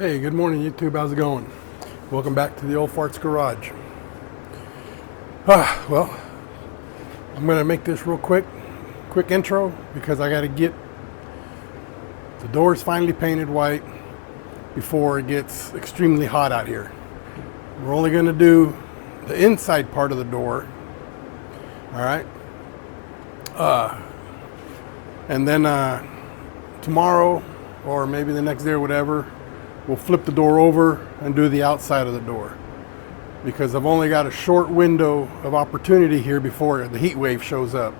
Hey, good morning YouTube, how's it going? Welcome back to the Old Farts Garage. Well, I'm gonna make this real quick intro because I gotta get the doors finally painted white before it gets extremely hot out here. We're only gonna do the inside part of the door, all right? And then tomorrow or maybe the next day or whatever, we'll flip the door over and do the outside of the door, because I've only got a short window of opportunity here before the heat wave shows up.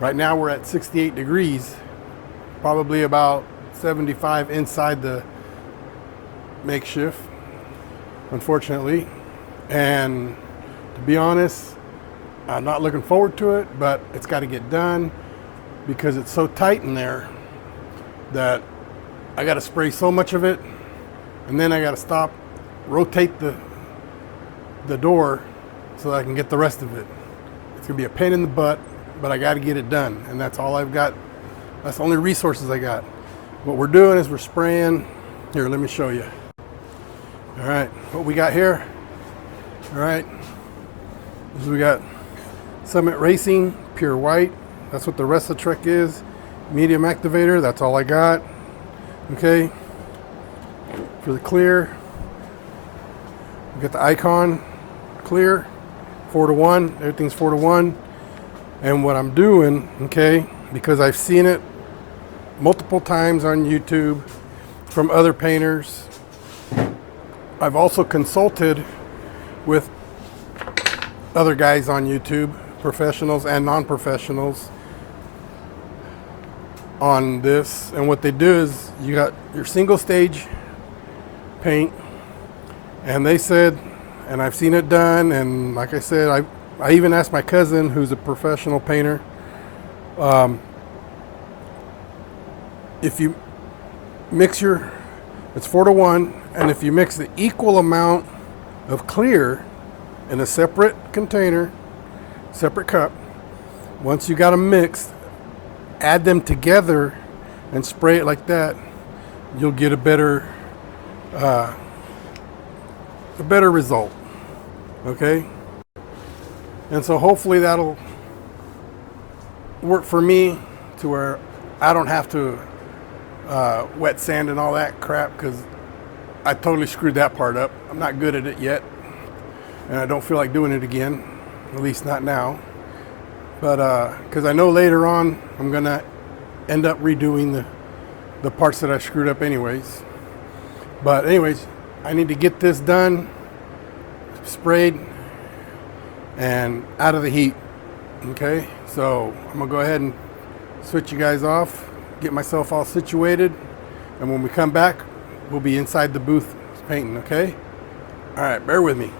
Right now we're at 68 degrees, probably about 75 inside the makeshift, unfortunately. And to be honest, I'm not looking forward to it, but it's got to get done because it's so tight in there that I got to spray so much of it, and then I got to stop, rotate the door so that I can get the rest of it. It's gonna be a pain in the butt, but I got to get it done, and that's all I've got. That's the only resources I got. What we're doing is we're spraying. Here, let me show you. All right, what we got here. All right, is we got Summit Racing Pure White. That's what the rest of the Trek is. Medium activator. That's all I got. Okay. For the clear, we got the Icon clear, 4-to-1. Everything's 4-to-1. And what I'm doing, okay, because I've seen it multiple times on YouTube from other painters, I've also consulted with other guys on YouTube, professionals and non-professionals, on this. And what they do is you got your single stage paint, and they said, and I've seen it done, and like I said, I even asked my cousin who's a professional painter, if you mix it's 4-to-1, and if you mix the equal amount of clear in a separate container, separate cup, once you got them mixed, add them together and spray it like that, you'll get a better result. Okay, and so hopefully that'll work for me to where I don't have to wet sand and all that crap, because I totally screwed that part up. I'm not good at it yet, and I don't feel like doing it again, at least not now. But because I know later on I'm gonna end up redoing the parts that I screwed up anyways. But anyways, I need to get this done, sprayed, and out of the heat. Okay, so I'm gonna go ahead and switch you guys off, get myself all situated, and when we come back, we'll be inside the booth painting. Okay, all right, bear with me.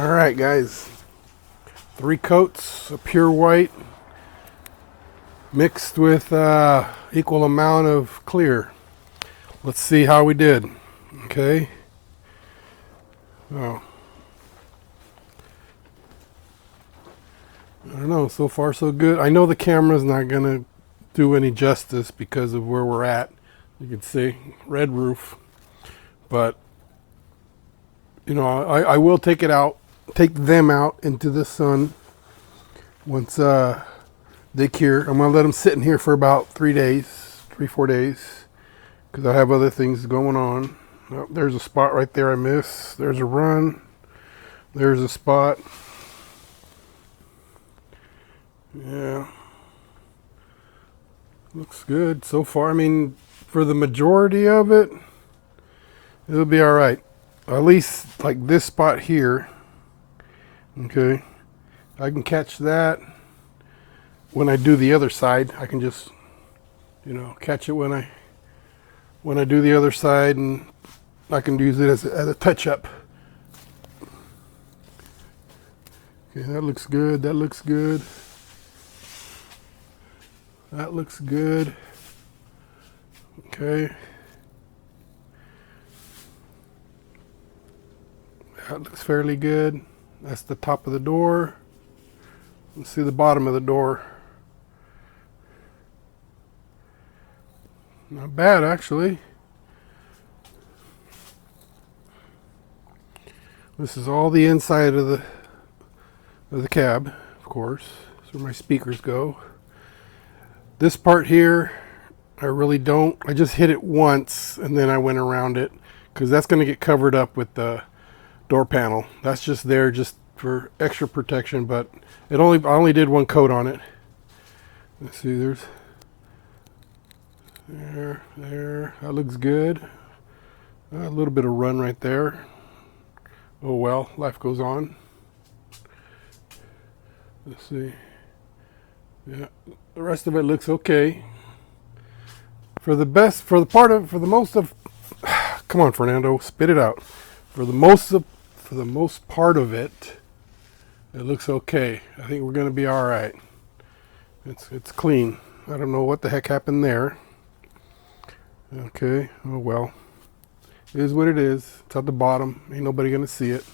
All right, guys. 3 coats of pure white mixed with equal amount of clear. Let's see how we did. Okay. Oh. I don't know. So far, so good. I know the camera's not going to do any justice because of where we're at. You can see red roof. But, you know, I will take it out, take them out into the sun once they cure. I'm going to let them sit in here for about 3 days, 4 days, because I have other things going on. Oh, there's a spot right there I missed. There's a run. There's a spot. Yeah. Looks good so far. I mean, for the majority of it, it'll be all right. At least like this spot here. Okay. I can catch that when I do the other side. I can just, you know, catch it when I do the other side, and I can use it as a touch-up. Okay, that looks good. That looks good. That looks good. Okay. That looks fairly good. That's the top of the door. Let's see the bottom of the door. Not bad, actually. This is all the inside of the cab, of course. That's where my speakers go. This part here, I really don't. I just hit it once and then I went around it because that's going to get covered up with the door panel. That's just there just for extra protection, but I only did 1 coat on it. Let's see, there, that looks good. A little bit of run right there. Oh well, life goes on. Let's see. Yeah, the rest of it looks okay. For the most of, come on, Fernando, spit it out. For the most part of it, it looks okay. I think we're gonna be all right. It's clean. I don't know what the heck happened there. Okay, oh well. It is what it is. It's at the bottom. Ain't nobody gonna see it.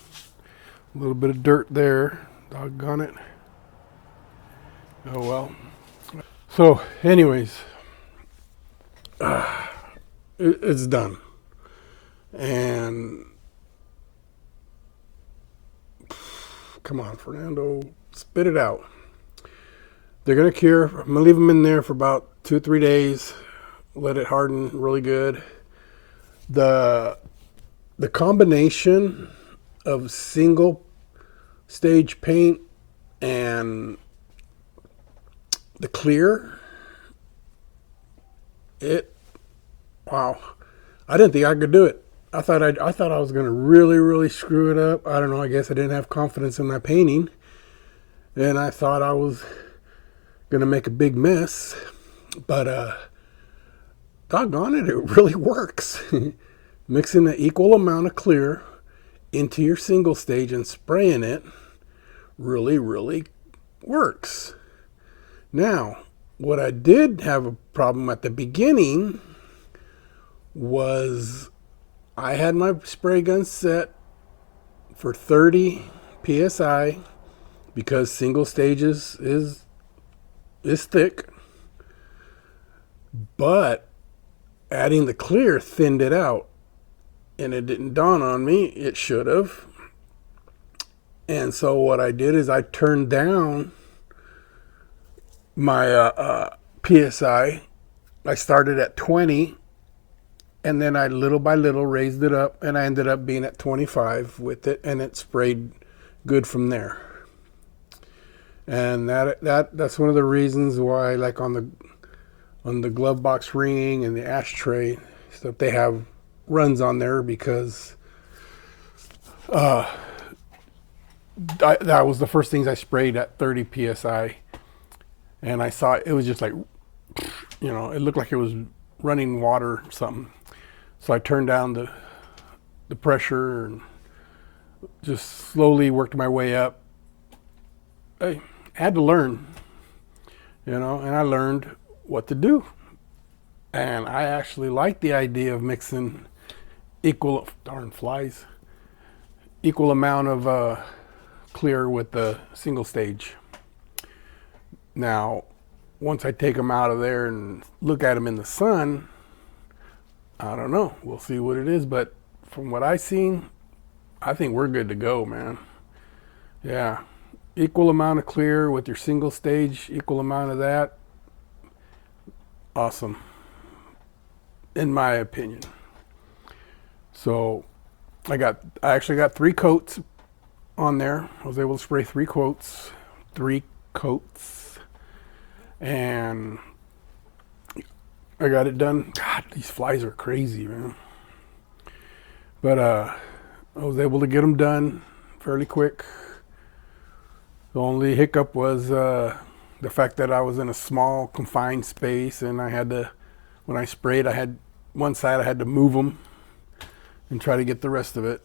A little bit of dirt there. Doggone it. Oh well. So, anyways, it's done. And come on, Fernando, spit it out. They're gonna cure. I'm gonna leave them in there for about 2-3 days. Let it harden really good. The combination of single stage paint and the clear, wow. I didn't think I could do it. I thought I was gonna really screw it up. I don't know, I guess I didn't have confidence in my painting. And I thought I was gonna make a big mess. But doggone it, it really works. Mixing an equal amount of clear into your single stage and spraying it really works. Now, what I did have a problem at the beginning was I had my spray gun set for 30 psi because single stages is thick, but adding the clear thinned it out, and it didn't dawn on me. It should have. And so what I did is I turned down my PSI. I started at 20, and then I little by little raised it up, and I ended up being at 25 with it, and it sprayed good from there. And that's one of the reasons why, like on the glove box ring and the ashtray stuff, they have runs on there because that was the first things I sprayed at 30 psi, and I saw it was just like, you know, it looked like it was running water or something. So I turned down the pressure and just slowly worked my way up. I had to learn, and I learned what to do. And I actually like the idea of mixing darn flies, equal amount of clear with the single stage. Now, once I take them out of there and look at them in the sun, I don't know. We'll see what it is. But from what I've seen, I think we're good to go, man. Yeah. Equal amount of clear with your single stage, equal amount of that. Awesome. In my opinion. So I actually got 3 coats on there. I was able to spray 3 coats. And I got it done. God, these flies are crazy, man. But I was able to get them done fairly quick. The only hiccup was the fact that I was in a small, confined space, and when I sprayed, I had one side I had to move them and try to get the rest of it.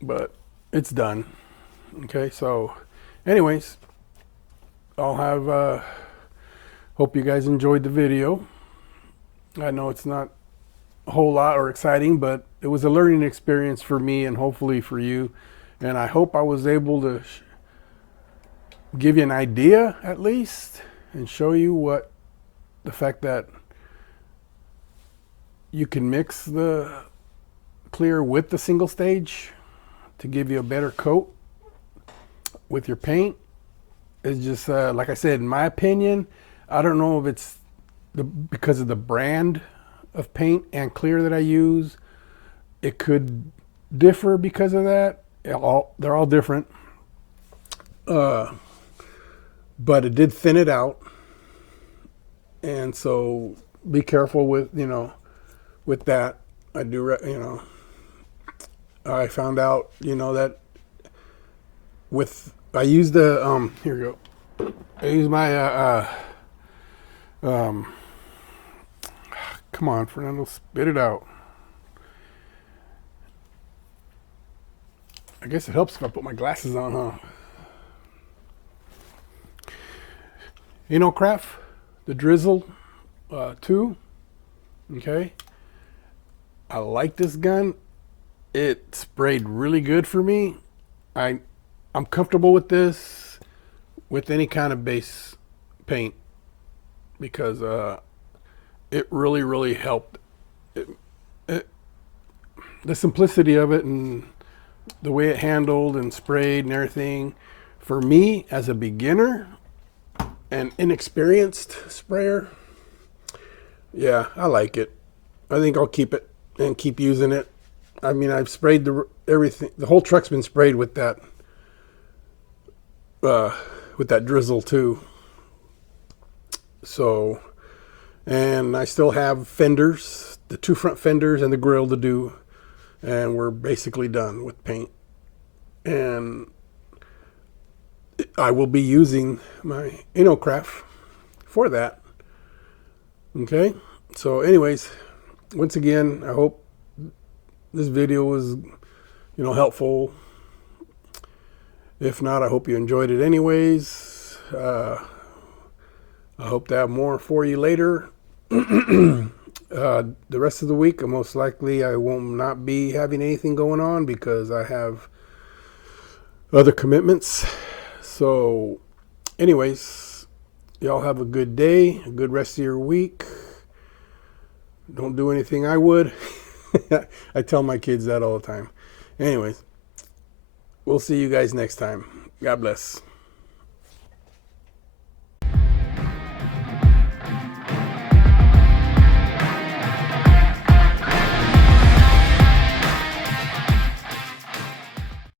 But it's done. Okay, so anyways, hope you guys enjoyed the video. I know it's not a whole lot or exciting, but it was a learning experience for me and hopefully for you. And I hope I was able to give you an idea at least and show you the fact that you can mix the clear with the single stage to give you a better coat with your paint. It's just, like I said, in my opinion, I don't know if it's because of the brand of paint and clear that I use. It could differ because of that. They're all different. But it did thin it out. And so be careful with that. I found out, that I used the, here we go. I used my, come on, Fernando, spit it out. I guess it helps if I put my glasses on, huh? Craft, the Drizzle 2. Okay. I like this gun. It sprayed really good for me. I'm comfortable with this with any kind of base paint because it really, really helped. The simplicity of it and the way it handled and sprayed and everything. For me, as a beginner and inexperienced sprayer, yeah, I like it. I think I'll keep it and keep using it. I mean, I've sprayed everything. The whole truck's been sprayed with that drizzle too. So, and I still have fenders, the 2 front fenders and the grill to do, and we're basically done with paint. And I will be using my Craft for that. Okay, so anyways, once again, I hope this video was, helpful. If not, I hope you enjoyed it anyways. I hope to have more for you later. The rest of the week, most likely I will not be having anything going on because I have other commitments. So anyways, y'all have a good day, a good rest of your week. Don't do anything I would. I tell my kids that all the time. Anyways, we'll see you guys next time. God bless.